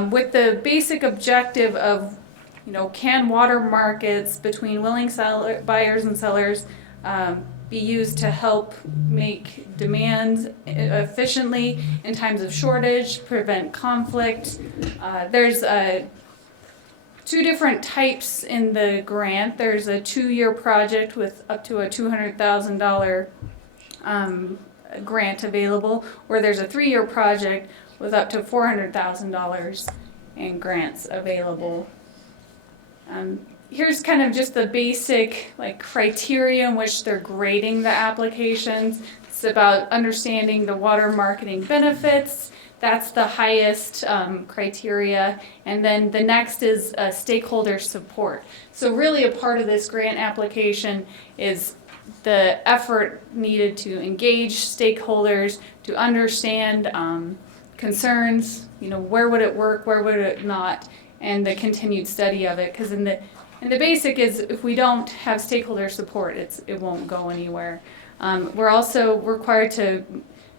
with the basic objective of, can water markets between willing buyers and sellers be used to help make demand efficiently in times of shortage, prevent conflict. There's two different types in the grant. There's a 2-year project with up to a $200,000 grant available, where there's a 3-year project with up to $400,000 in grants available. Here's kind of just the basic criteria in which they're grading the applications. It's about understanding the water marketing benefits. That's the highest criteria. And then the next is stakeholder support. So really a part of this grant application is the effort needed to engage stakeholders, to understand concerns, where would it work, where would it not, and the continued study of it. Because in the basic is, if we don't have stakeholder support, it won't go anywhere. We're also required to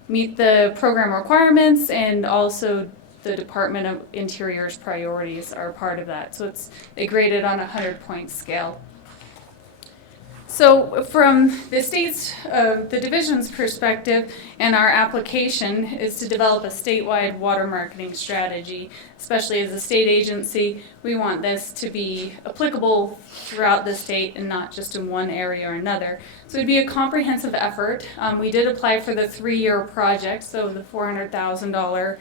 meet the program requirements, and also the Department of Interior's priorities are part of that. So they graded on a 100-point scale. So from the state's, the division's perspective, and our application is to develop a statewide water marketing strategy. Especially as a state agency, we want this to be applicable throughout the state and not just in one area or another. So it'd be a comprehensive effort. We did apply for the 3-year project, so the $400,000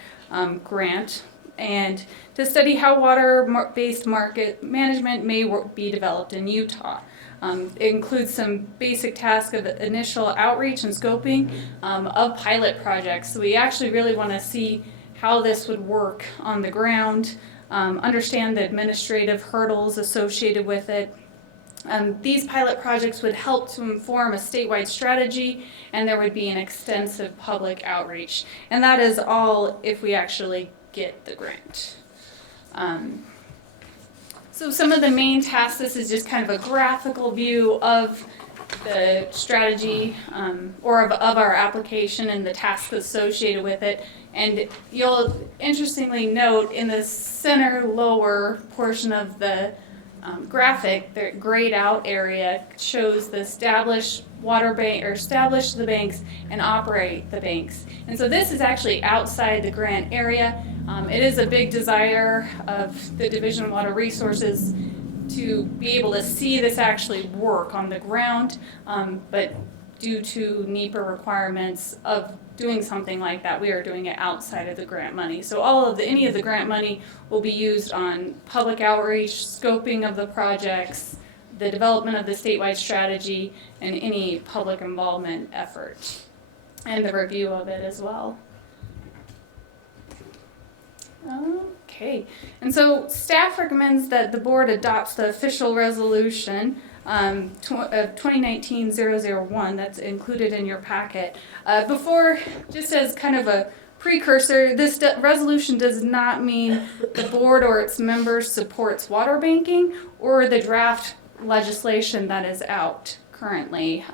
grant, and to study how water-based market management may be developed in Utah. It includes some basic tasks of initial outreach and scoping of pilot projects. So we actually really want to see how this would work on the ground, understand the administrative hurdles associated with it. These pilot projects would help to inform a statewide strategy, and there would be an extensive public outreach. And that is all if we actually get the grant. So some of the main tasks, this is just kind of a graphical view of the strategy or of our application and the tasks associated with it. And you'll interestingly note in the center lower portion of the graphic, the grayed out area shows the establish water bank, or establish the banks and operate the banks. And so this is actually outside the grant area. It is a big desire of the Division of Water Resources to be able to see this actually work on the ground, but due to NEPA requirements of doing something like that, we are doing it outside of the grant money. So any of the grant money will be used on public outreach, scoping of the projects, the development of the statewide strategy, and any public involvement effort, and the review of it as well. Okay, and so staff recommends that the board adopts the official resolution 2019-001 that's included in your packet. Before, just as kind of a precursor, this resolution does not mean the board or its members supports water banking or the draft legislation that is out currently.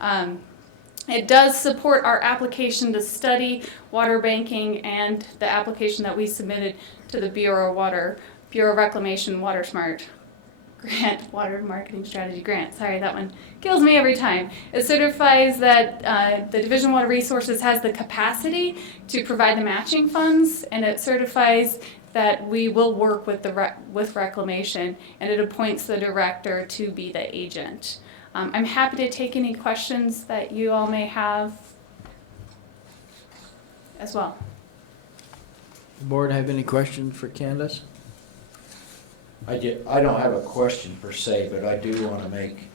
It does support our application to study water banking and the application that we submitted to the Bureau of Reclamation WaterSMART grant, Water Marketing Strategy Grant. Sorry, that one kills me every time. It certifies that the Division of Water Resources has the capacity to provide the matching funds, and it certifies that we will work with with Reclamation, and it appoints the director to be the agent. I'm happy to take any questions that you all may have as well. The board have any questions for Candice? I don't have a question per se, but I do want to make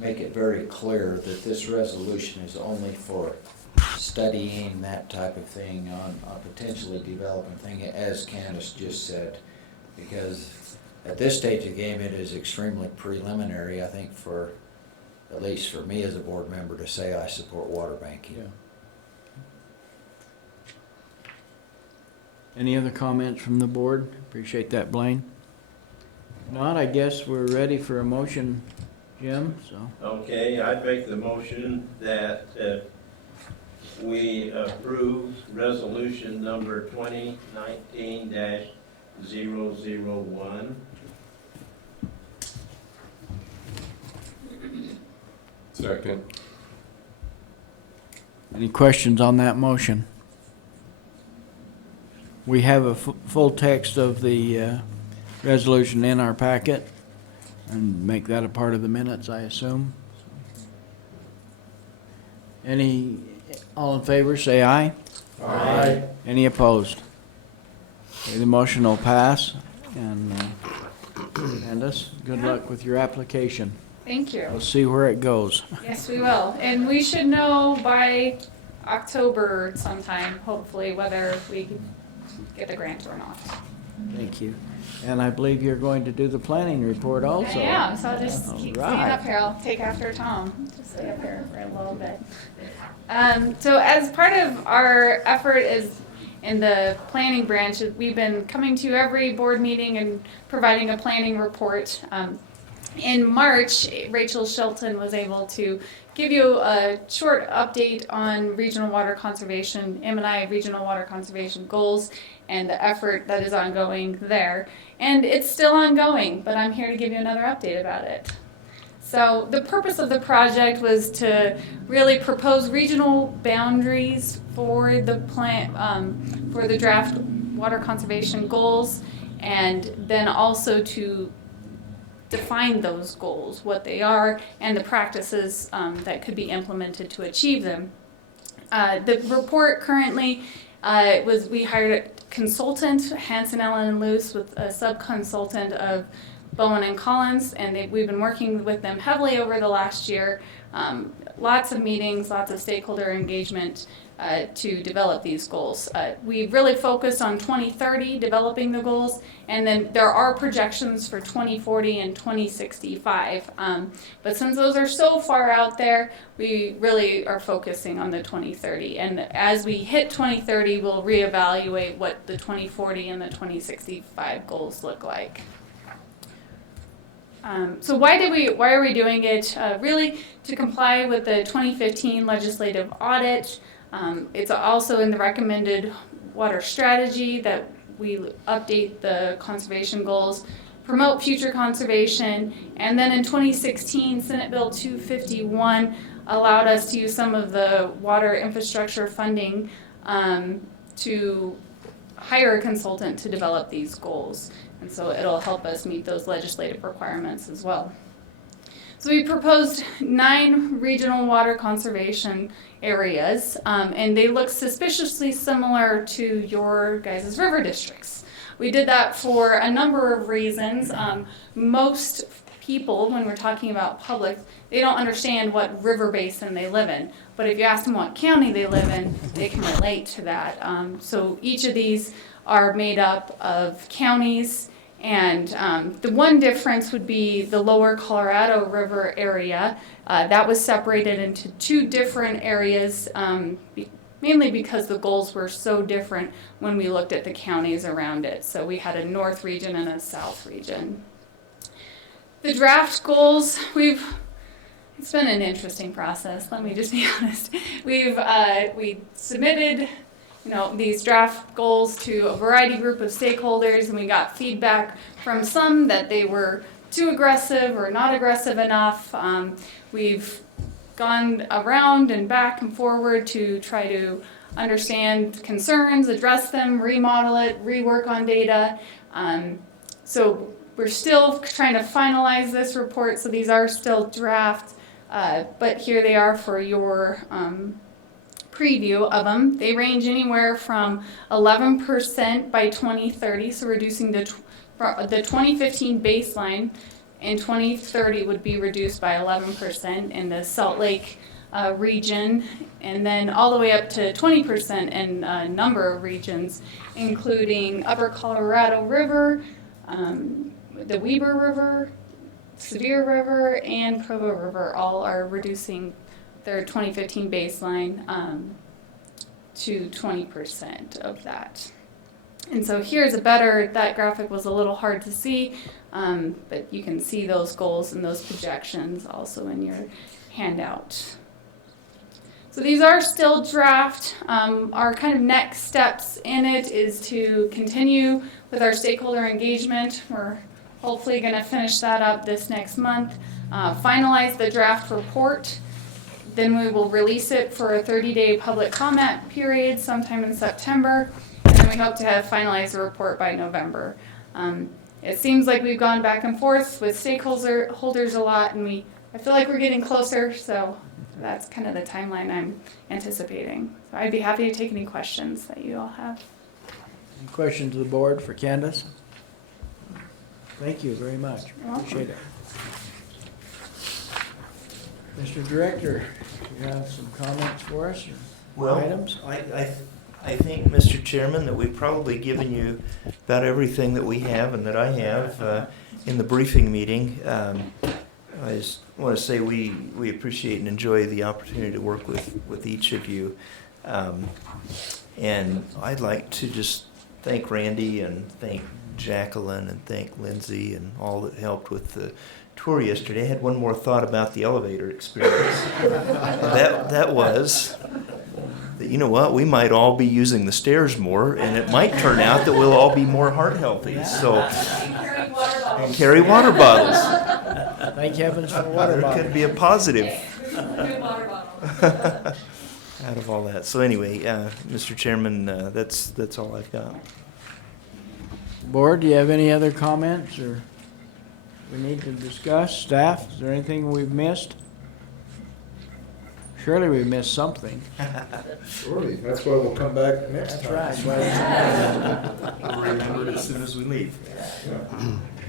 it very clear that this resolution is only for studying that type of thing on potentially developing thing, as Candice just said, because at this stage of the game it is extremely preliminary, I think, for at least for me as a board member to say I support water banking. Yeah. Any other comments from the board? Appreciate that, Blaine. If not, I guess we're ready for a motion, Jim, so. Okay, I'd make the motion that we approve resolution number 2019-001. Second. Any questions on that motion? We have a full text of the resolution in our packet, and make that a part of the minutes, I assume. All in favor, say aye. Aye. Any opposed? Okay, the motion will pass, and Candice, good luck with your application. Thank you. We'll see where it goes. Yes, we will. And we should know by October sometime, hopefully, whether we get the grant or not. Thank you. And I believe you're going to do the planning report also. I am, so I'll just keep All staying right. up here. I'll take after Tom. Just stay up here for a little bit. So as part of our effort is in the planning branch, we've been coming to every board meeting and providing a planning report. In March, Rachel Shelton was able to give you a short update on regional water conservation, M&I regional water conservation goals, and the effort that is ongoing there. And it's still ongoing, but I'm here to give you another update about it. So the purpose of the project was to really propose regional boundaries for the for the draft water conservation goals, and then also to define those goals, what they are, and the practices that could be implemented to achieve them. The report currently we hired a consultant, Hansen, Allen, and Luce, with a sub-consultant of Bowen and Collins, and we've been working with them heavily over the last year. Lots of meetings, lots of stakeholder engagement to develop these goals. We really focused on 2030, developing the goals, and then there are projections for 2040 and 2065. But since those are so far out there, we really are focusing on the 2030. And as we hit 2030, we'll reevaluate what the 2040 and the 2065 goals look like. So why are we doing it? Really to comply with the 2015 legislative audit. It's also in the recommended water strategy that we update the conservation goals, promote future conservation, and then in 2016, Senate Bill 251 allowed us to use some of the water infrastructure funding to hire a consultant to develop these goals. And so it'll help us meet those legislative requirements as well. So we proposed 9 regional water conservation areas, and they look suspiciously similar to your guys' river districts. We did that for a number of reasons. Most people, when we're talking about public, they don't understand what river basin they live in. But if you ask them what county they live in, they can relate to that. So each of these are made up of counties, and the one difference would be the lower Colorado River area. That was separated into 2 different areas, mainly because the goals were so different when we looked at the counties around it. So we had a north region and a south region. The draft goals, it's been an interesting process, let me just be honest. We submitted these draft goals to a variety group of stakeholders, and we got feedback from some that they were too aggressive or not aggressive enough. We've gone around and back and forward to try to understand concerns, address them, remodel it, rework on data. So we're still trying to finalize this report, so these are still draft, but here they are for your preview of them. They range anywhere from 11% by 2030, so reducing the 2015 baseline in 2030 would be reduced by 11% in the Salt Lake region, and then all the way up to 20% in a number of regions, including Upper Colorado River, the Weber River, Sevier River, and Provo River all are reducing their 2015 baseline to 20% of that. And so here's that graphic was a little hard to see, but you can see those goals and those projections also in your handout. So these are still draft. Our kind of next steps in it is to continue with our stakeholder engagement. We're hopefully going to finish that up this next month, finalize the draft report, Then we will release it for a 30-day public comment period sometime in September. And then we hope to have finalized the report by November. It seems like we've gone back and forth with stakeholders a lot, and I feel like we're getting closer, so that's kind of the timeline I'm anticipating. So I'd be happy to take any questions that you all have. Any questions of the board for Candice? Thank you very much. You're welcome. Appreciate it. Mr. Director, you have some comments for us or Well, items? I think, Mr. Chairman, that we've probably given you about everything that we have and that I have in the briefing meeting. I just want to say we appreciate and enjoy the opportunity to work with each of you. And I'd like to just thank Randy and thank Jacqueline and thank Lindsay and all that helped with the tour yesterday. I had one more thought about the elevator experience. that was that, you know what, we might all be using the stairs more, and it might turn out that we'll all be more heart healthy. So, and carry water bottles. Thank heavens for water There bottles. could be a positive Good water bottle. out of all that. So anyway, Mr. Chairman, that's all I've got. Board, do you have any other comments or we need to discuss? Staff, is there anything we've missed? Surely we missed something. Surely, that's why we'll come back next That's time. right. We'll remember it as soon as we leave.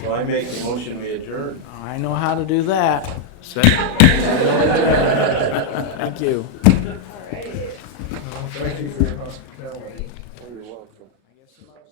Well, I make the motion we adjourn. I know how to do that. Second. Thank you. Thank you for your hospitality. I guess the motion